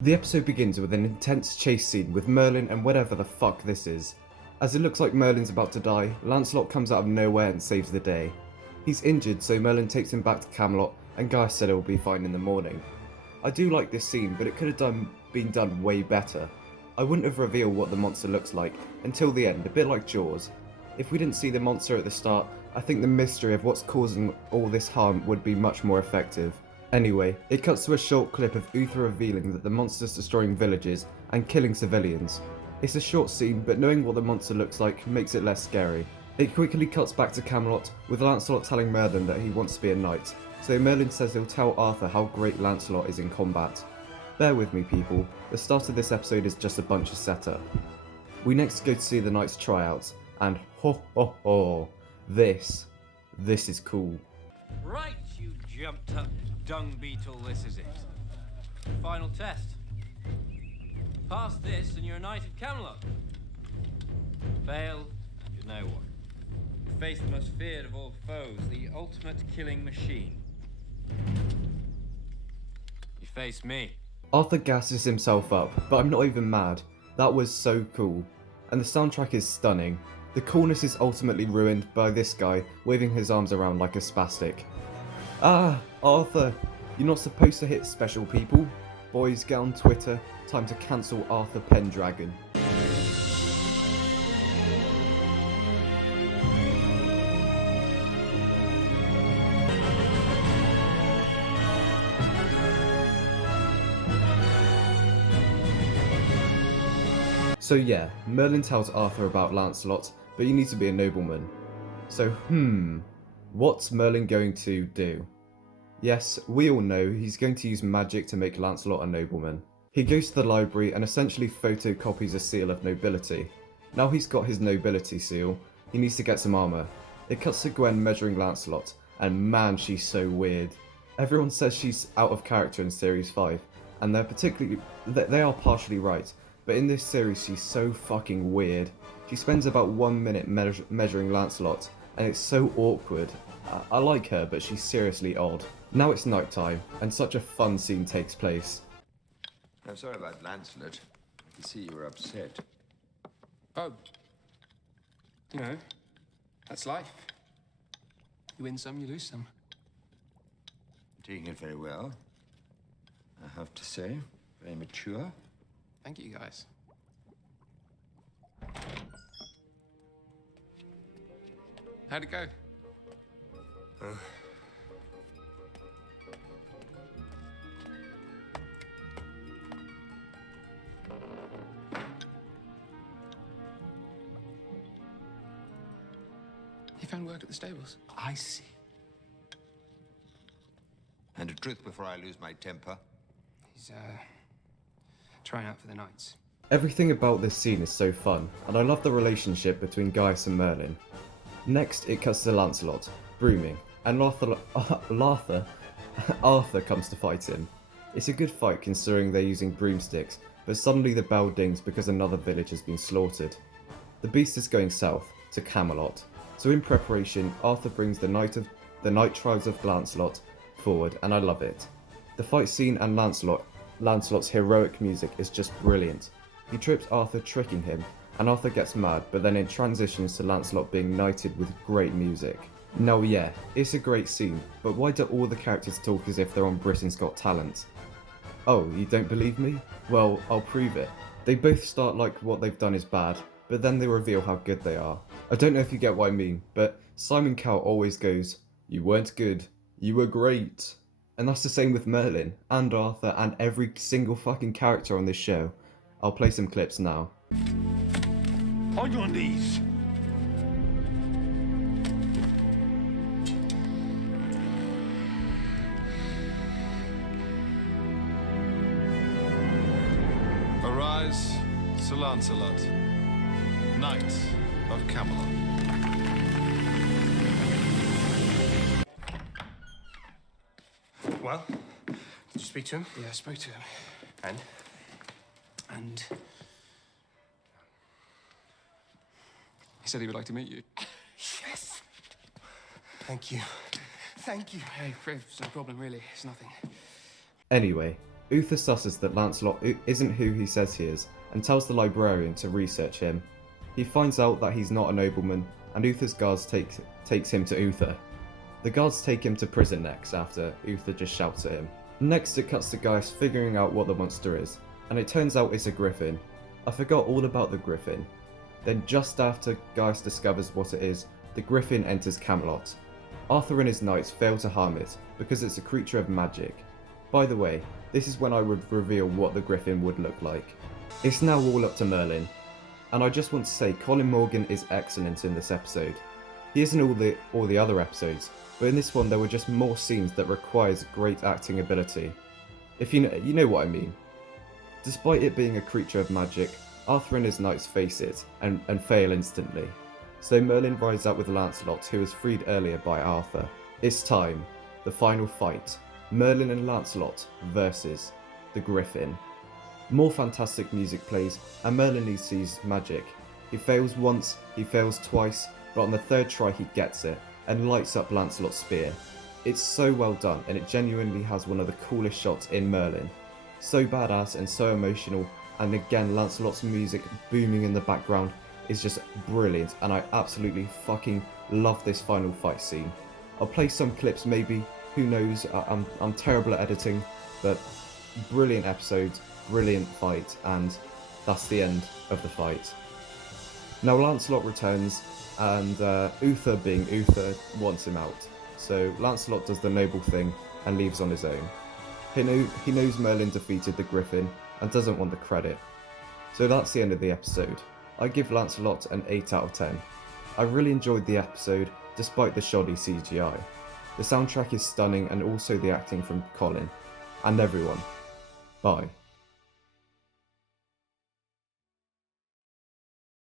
The episode begins with an intense chase scene with Merlin and whatever the fuck this is. As it looks like Merlin's about to die, Lancelot comes out of nowhere and saves the day. He's injured, so Merlin takes him back to Camelot, and Guy said it will be fine in the morning. I do like this scene, but it could have been done way better. I wouldn't have revealed what the monster looks like until the end, a bit like Jaws. If we didn't see the monster at the start, I think the mystery of what's causing all this harm would be much more effective. Anyway, it cuts to a short clip of Uther revealing that the monster's destroying villages and killing civilians. It's a short scene, but knowing what the monster looks like makes it less scary. It quickly cuts back to Camelot, with Lancelot telling Merlin that he wants to be a knight, so Merlin says he'll tell Arthur how great Lancelot is in combat. Bear with me people, the start of this episode is just a bunch of setup. We next go to see the knight's tryouts, and ho ho ho, this is cool. Right, you jumped up dung beetle, this is it. Final test. Pass this and you're a knight of Camelot. Fail, and you know what? You face the most feared of all foes, the ultimate killing machine. You face me. Arthur gasses himself up, but I'm not even mad. That was so cool. And the soundtrack is stunning. The coolness is ultimately ruined by this guy waving his arms around like a spastic. Ah, Arthur, you're not supposed to hit special people. Boys, get on Twitter, time to cancel Arthur Pendragon. So yeah, Merlin tells Arthur about Lancelot, but you need to be a nobleman. So what's Merlin going to do? Yes, we all know he's going to use magic to make Lancelot a nobleman. He goes to the library and essentially photocopies a seal of nobility. Now he's got his nobility seal, he needs to get some armour. It cuts to Gwen measuring Lancelot, and man, she's so weird. Everyone says she's out of character in Series 5, and they are partially right. But in this series, she's so fucking weird. She spends about 1 minute measuring Lancelot, and it's so awkward. I like her, but she's seriously odd. Now it's night time, and such a fun scene takes place. I'm sorry about Lancelot. I can see you were upset. Oh. You know, that's life. You win some, you lose some. Taking it very well, I have to say. Very mature. Thank you, guys. How'd it go? He found work at the stables. I see. And a truth before I lose my temper. He's, trying out for the Knights. Everything about this scene is so fun, and I love the relationship between Gaius and Merlin. Next, it cuts to Lancelot, brooming, and Arthur comes to fight him. It's a good fight considering they're using broomsticks, but suddenly the bell dings because another village has been slaughtered. The beast is going south, to Camelot, so in preparation, Arthur brings the Knight Tribes of Lancelot forward, and I love it. The fight scene and Lancelot's heroic music is just brilliant. He trips Arthur, tricking him, and Arthur gets mad, but then it transitions to Lancelot being knighted with great music. Now yeah, it's a great scene, but why do all the characters talk as if they're on Britain's Got Talent? Oh, you don't believe me? Well, I'll prove it. They both start like what they've done is bad, but then they reveal how good they are. I don't know if you get what I mean, but Simon Cowell always goes, "You weren't good, you were great." And that's the same with Merlin, and Arthur, and every single fucking character on this show. I'll play some clips now. On your knees. Arise, Sir Lancelot, Knight of Camelot. Well, did you speak to him? Yeah, I spoke to him. And he said he would like to meet you. Yes. Thank you. Thank you. Hey, it's no problem, really. It's nothing. Anyway, Uther susses that Lancelot isn't who he says he is and tells the librarian to research him. He finds out that he's not a nobleman, and Uther's guards takes him to Uther. The guards take him to prison next after Uther just shouts at him. Next it cuts to Gaius figuring out what the monster is, and it turns out it's a griffin. I forgot all about the griffin. Then just after Gaius discovers what it is, the griffin enters Camelot. Arthur and his knights fail to harm it because it's a creature of magic. By the way, this is when I would reveal what the griffin would look like. It's now all up to Merlin, and I just want to say Colin Morgan is excellent in this episode. He isn't all the other episodes, but in this one there were just more scenes that requires great acting ability. If you know what I mean. Despite it being a creature of magic, Arthur and his knights face it and fail instantly. So Merlin rides out with Lancelot, who was freed earlier by Arthur. It's time, the final fight. Merlin and Lancelot versus the Griffin. More fantastic music plays, and Merlin needs to use magic. He fails once, he fails twice, but on the third try he gets it, and lights up Lancelot's spear. It's so well done, and it genuinely has one of the coolest shots in Merlin. So badass and so emotional, and again Lancelot's music booming in the background is just brilliant, and I absolutely fucking love this final fight scene. I'll play some clips maybe, who knows, I'm terrible at editing, but brilliant episode, brilliant fight, and that's the end of the fight. Now Lancelot returns, and Uther being Uther wants him out. So Lancelot does the noble thing and leaves on his own. He knows Merlin defeated the Griffin and doesn't want the credit. So that's the end of the episode. I give Lancelot an 8 out of 10. I really enjoyed the episode despite the shoddy CGI. The soundtrack is stunning, and also the acting from Colin and everyone. Bye.